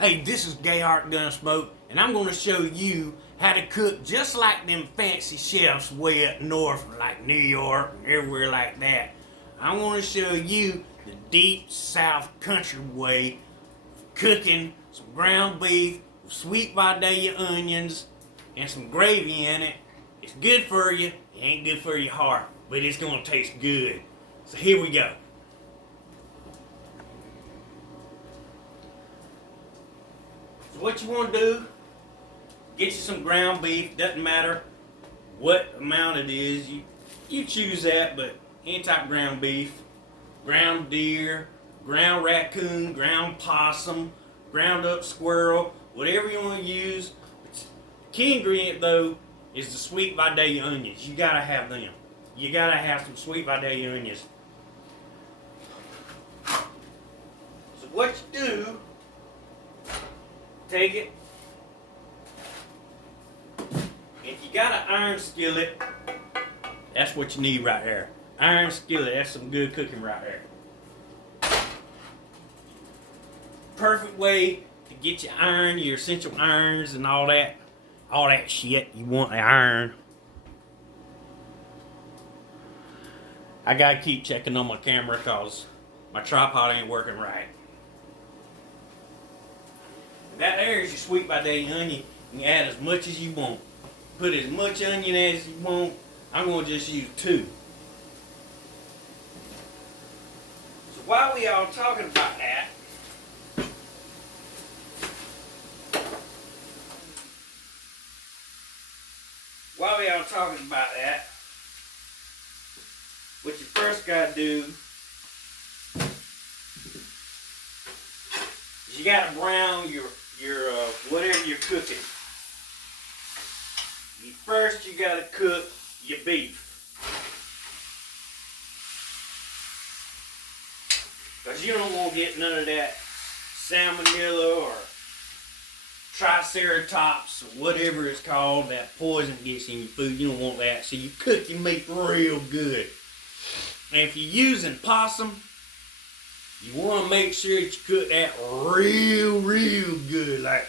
Hey, this is Gay Art Gunsmoke, and I'm going to show you how to cook just like them fancy chefs way up north, like New York and everywhere like that. I'm going to show you the deep South country way of cooking some ground beef with sweet Vidalia onions and some gravy in it. It's good for you. It ain't good for your heart, but it's going to taste good. So here we go. So what you want to do, get you some ground beef. Doesn't matter what amount it is. You choose that, but any type of ground beef, ground deer, ground raccoon, ground possum, ground up squirrel, whatever you want to use. The key ingredient though is the sweet Vidalia onions. You gotta have them. You gotta have some sweet Vidalia onions. So what you do, take it. If you got an iron skillet, that's what you need right there. Iron skillet, that's some good cooking right there. Perfect way to get your iron, your essential irons and all that shit you want the iron. I gotta keep checking on my camera cause my tripod ain't working right. That there is your sweet Vidalia onion. You can add as much as you want. Put as much onion as you want. I'm going to just use 2. So while we all talking about that, what you first got to do is you got to brown your whatever you're cooking. First, you got to cook your beef. Because you don't want to get none of that salmonella or triceratops or whatever it's called, that poison gets in your food. You don't want that. So you cook your meat real good. And if you're using possum, you want to make sure that you cook that real good. Like,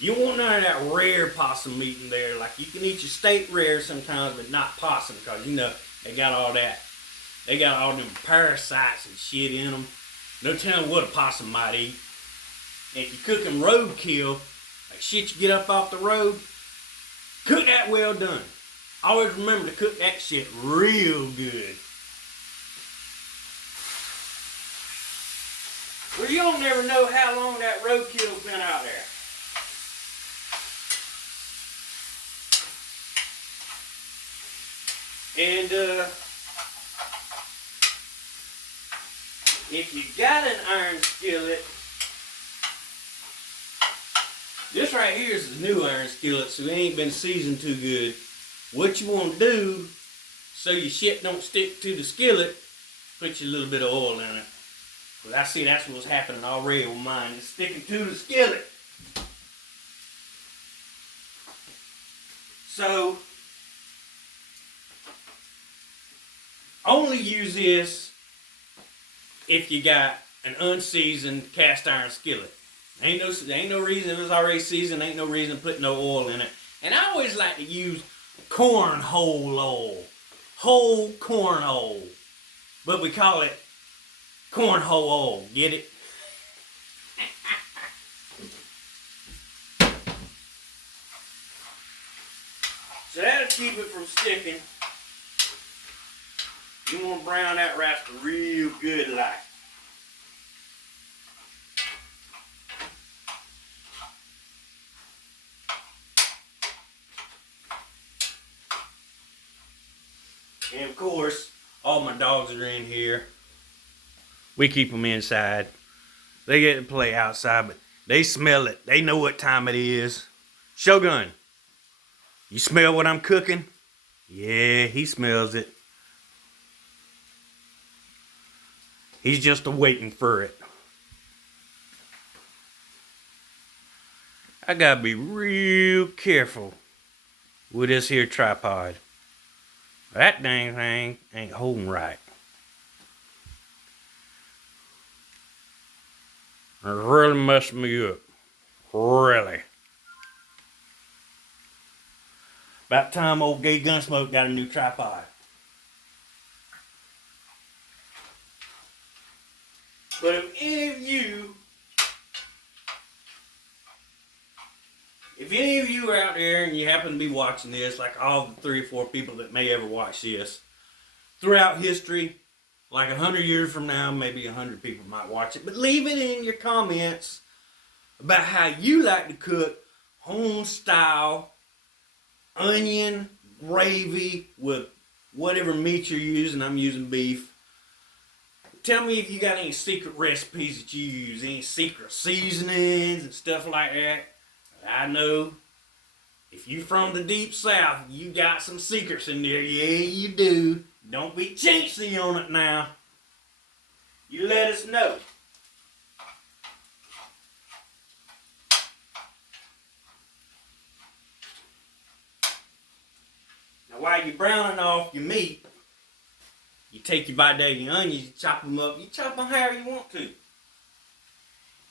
you don't want none of that rare possum meat in there. Like, you can eat your steak rare sometimes, but not possum, because, you know, they got all that. They got all them parasites and shit in them. No telling what a possum might eat. And if you're cooking roadkill, like shit you get up off the road, cook that well done. Always remember to cook that shit real good. Well, you don't never know how long that roadkill's been out there. And if you got an iron skillet, this right here is the new iron skillet, so it ain't been seasoned too good. What you want to do, so your shit don't stick to the skillet, put you a little bit of oil in it. Because I see that's what's happening already with mine. It's sticking to the skillet. So, only use this if you got an unseasoned cast iron skillet. Ain't no reason, if it's already seasoned, ain't no reason to put no oil in it. And I always like to use cornhole oil. Whole corn oil. But we call it cornhole oil. Get it? So that'll keep it from sticking. You want to brown that rascal real good like. And of course, all my dogs are in here. We keep them inside. They get to play outside, but they smell it. They know what time it is. Shogun, you smell what I'm cooking? Yeah, he smells it. He's just waiting for it. I gotta be real careful with this here tripod. That dang thing ain't holding right. It really messed me up. Really. About time old Gay Gunsmoke got a new tripod. But if any of you are out there and you happen to be watching this, like all the 3 or 4 people that may ever watch this, throughout history, like 100 years from now, maybe 100 people might watch it, but leave it in your comments about how you like to cook home style onion gravy with whatever meat you're using. I'm using beef. Tell me if you got any secret recipes that you use, any secret seasonings and stuff like that. I know if you from the deep south, you got some secrets in there. Yeah, you do. Don't be chintzy on it now. You let us know. Now while you're browning off your meat, you take your Vidalia onions, you chop them up. You chop them however you want to.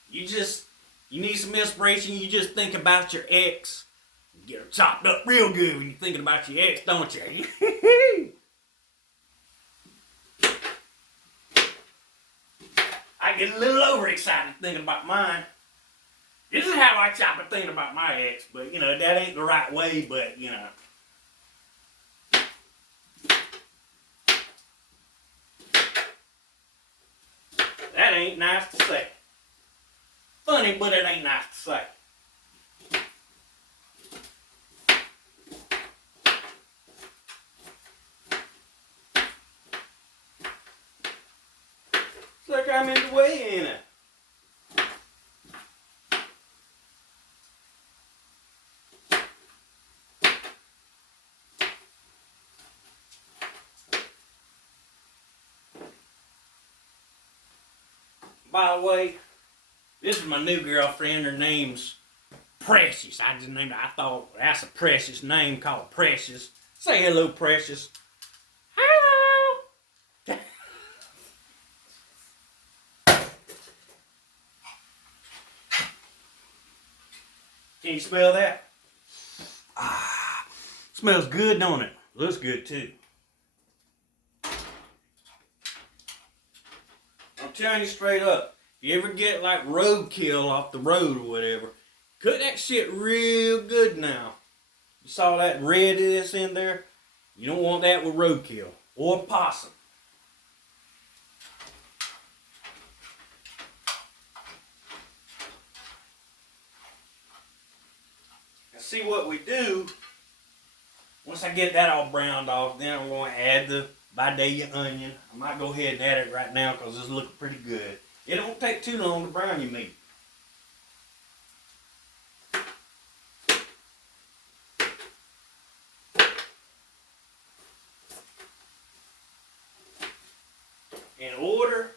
You need some inspiration, you just think about your ex. You get her chopped up real good when you're thinking about your ex, don't you? I get a little overexcited thinking about mine. This is how I chop it thinking about my ex, but that ain't the right way, but that ain't nice to say. Funny, but it ain't nice to say. It's like I'm in the way, ain't it? By the way, this is my new girlfriend. Her name's Precious. I just named her. I thought that's a precious name called Precious. Say hello, Precious. Hello. Can you smell that? Smells good, don't it? Looks good too. I'm telling you straight up, if you ever get like roadkill off the road or whatever, cook that shit real good now. You saw that red is in there? You don't want that with roadkill or possum. Now see what we do, once I get that all browned off, then I'm going to add the Vidalia onion. I might go ahead and add it right now because it's looking pretty good. It don't take too long to brown your meat. In order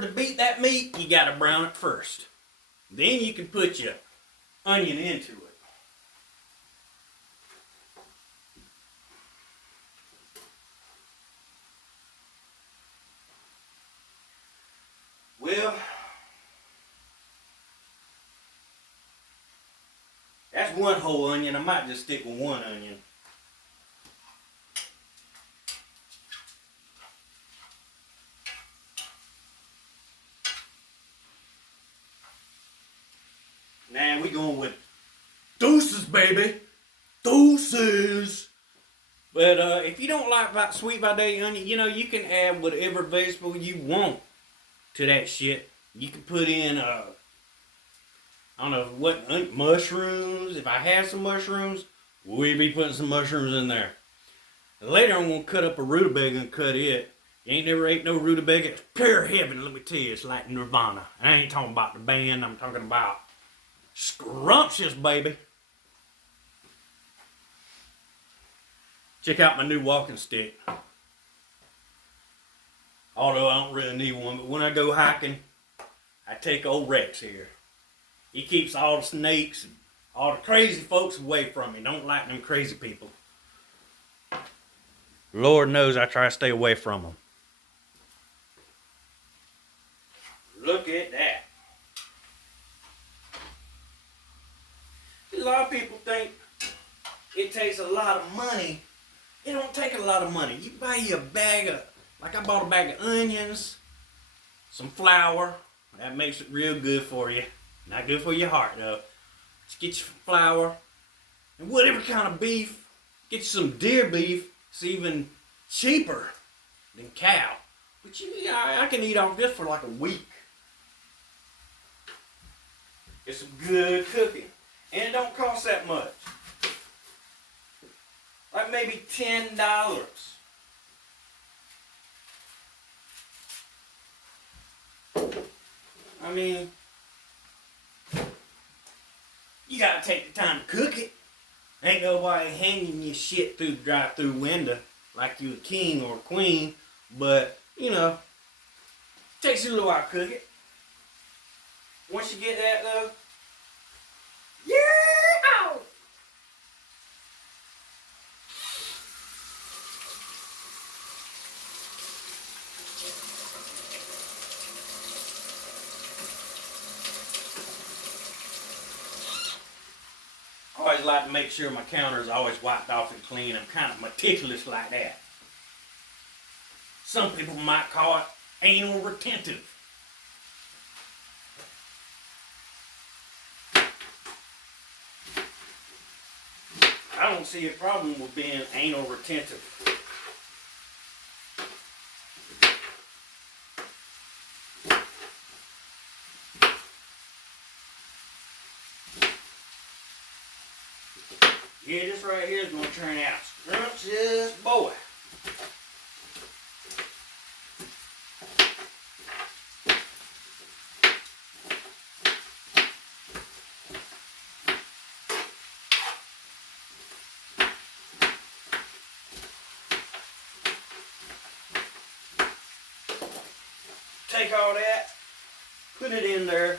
to beat that meat, you got to brown it first. Then you can put your onion into it. Well, that's one whole onion. I might just stick with one onion. Now we going with deuces, baby. Deuces. But if you don't like sweet Vidalia onion, you can add whatever vegetable you want to that shit. You can put in, I don't know what, mushrooms. If I have some mushrooms, we'll be putting some mushrooms in there. And later I'm going to cut up a rutabaga and cut it. You ain't never ate no rutabaga. It's pure heaven, let me tell you. It's like Nirvana. I ain't talking about the band. I'm talking about scrumptious, baby. Check out my new walking stick. Although I don't really need one, but when I go hiking, I take old Rex here. He keeps all the snakes and all the crazy folks away from me. Don't like them crazy people. Lord knows I try to stay away from them. Look at that. A lot of people think it takes a lot of money. It don't take a lot of money. You buy you a bag of, like I bought a bag of onions, some flour. That makes it real good for you. Not good for your heart though. Just get your flour and whatever kind of beef. Get you some deer beef. It's even cheaper than cow. But I can eat off this for like a week. It's some good cooking. And it don't cost that much. Like maybe $10. I mean, you gotta take the time to cook it. Ain't nobody hanging your shit through the drive-through window like you a king or a queen. But, you know, takes you a little while to cook it. Once you get that though, yeah! I always like to make sure my counter is always wiped off and clean. I'm kind of meticulous like that. Some people might call it anal retentive. I don't see a problem with being anal retentive. Yeah, this right here is going to turn out scrumptious, boy. Take all that, put it in there.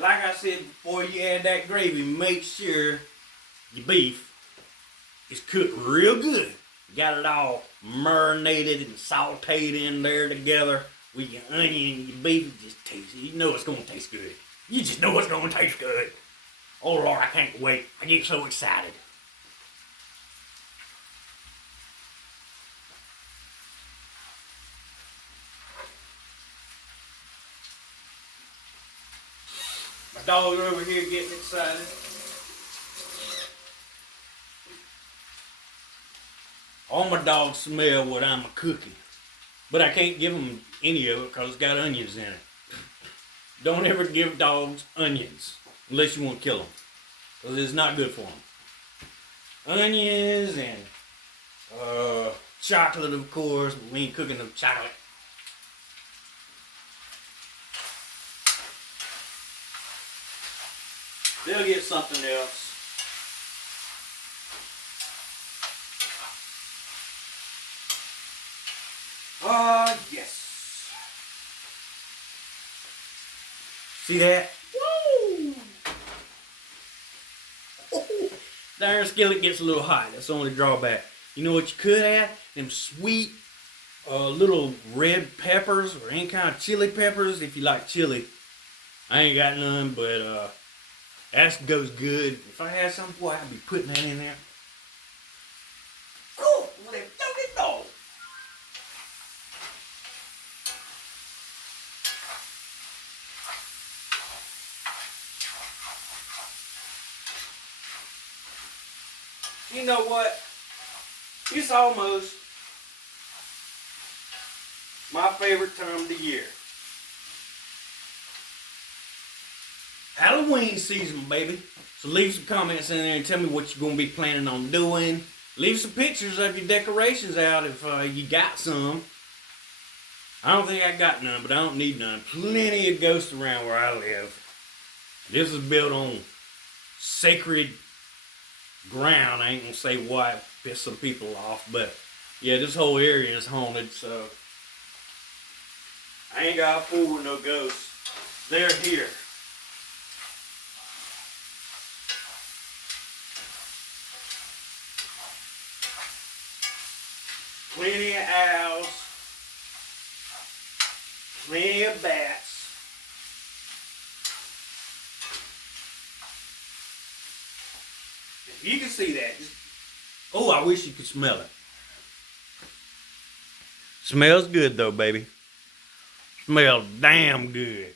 Like I said before you add that gravy, make sure your beef is cooked real good. You got it all marinated and sauteed in there together with your onion and your beef. It just tastes, you know it's going to taste good. You just know it's going to taste good. Oh Lord, I can't wait. I get so excited. My dog over here getting excited. All my dogs smell what I'm cooking. But I can't give them any of it because it's got onions in it. Don't ever give dogs onions unless you want to kill them. Because it's not good for them. Onions and chocolate, of course. We ain't cooking no chocolate. They'll get something else. Yes. See that? Woo! The iron skillet gets a little hot. That's the only drawback. You know what you could add? Them sweet little red peppers or any kind of chili peppers if you like chili. I ain't got none, but that goes good. If I had some, boy, I'd be putting that in there. Oh, no. You know what? It's almost my favorite time of the year. Halloween season, baby. So leave some comments in there and tell me what you're going to be planning on doing. Leave some pictures of your decorations out if you got some. I don't think I got none, but I don't need none. Plenty of ghosts around where I live. This is built on sacred ground. I ain't going to say why it pissed some people off, but yeah, this whole area is haunted, so I ain't got to fool with no ghosts. They're here. plenty of owls, plenty of bats. If you can see that, oh, I wish you could smell it. Smells good though, baby. Smells damn good.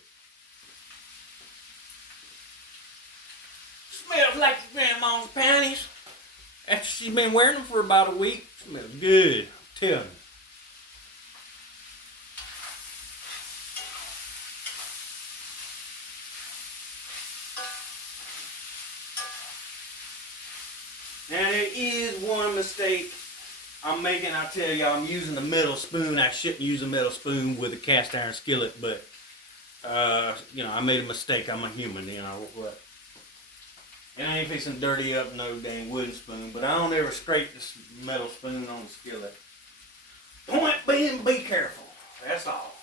Smells like your grandma's panties. After she's been wearing them for about a week. Smells good, I'm telling you. Now there is one mistake I'm making. I tell y'all, I'm using a metal spoon. I shouldn't use a metal spoon with a cast iron skillet, but I made a mistake. I'm a human, what? And I ain't fixing to dirty up no dang wooden spoon, but I don't ever scrape this metal spoon on the skillet. Point being, be careful. That's all.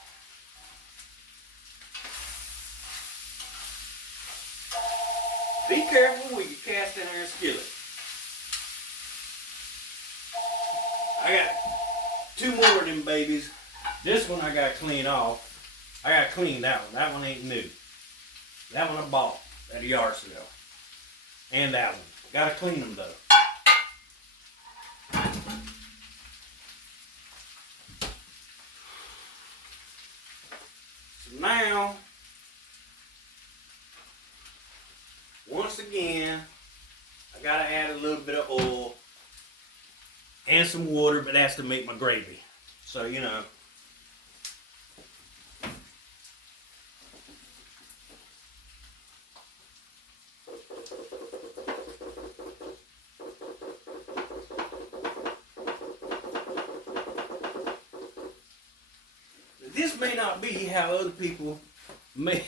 Be careful with your cast iron skillet. I got 2 more of them babies. This one I gotta clean off. I gotta clean that one. That one ain't new. That one I bought at a yard sale. And that one. Gotta clean them though. So now, once again, I gotta add a little bit of oil and some water, but that's to make my gravy. So, this may not be how other people make.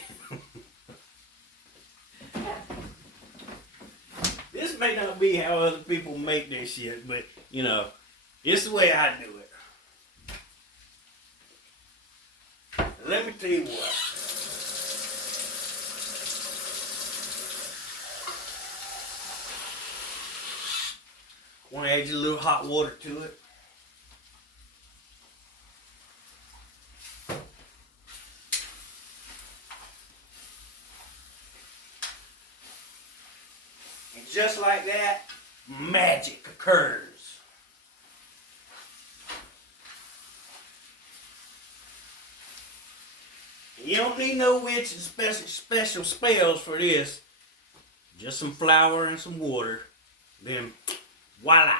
This may not be how other people make their shit, but it's the way I do it. Let me tell you what. Want to add a little hot water to it. And just like that, magic occurs. You don't need no witch and special spells for this. Just some flour and some water. Then, voila.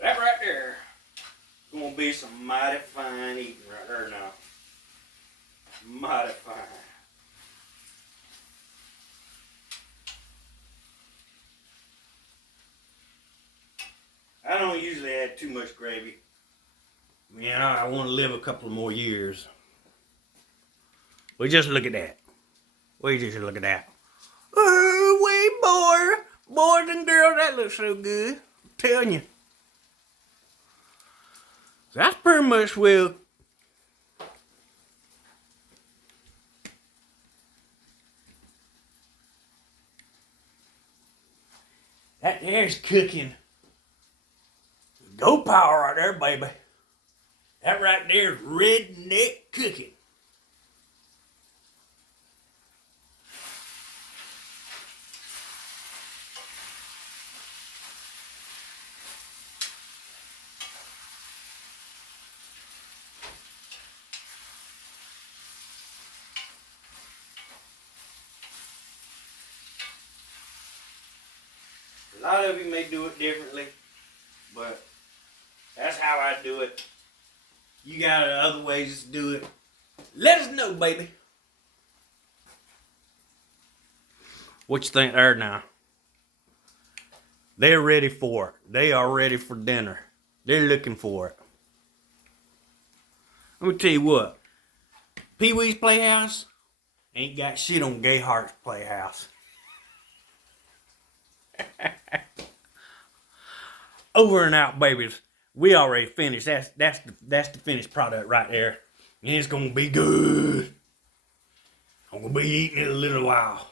That right there is going to be some mighty fine eating right there now. Mighty fine. I don't usually add too much gravy. I want to live a couple more years. Well, just look at that. Well, just look at that. Oh, way more. Boys and girls, that looks so good. I'm telling you. That's pretty much well. That there's cooking. Go power right there, baby. That right there is redneck cooking. A lot of you may do it differently, but that's how I do it. You got other ways to do it. Let us know, baby. What you think there now? They're ready for it. They are ready for dinner. They're looking for it. Let me tell you what. Pee-wee's Playhouse ain't got shit on Gayhart's Playhouse. over and out, babies. We already finished. That's the finished product right there. And it's gonna be good. I'm gonna be eating it in a little while.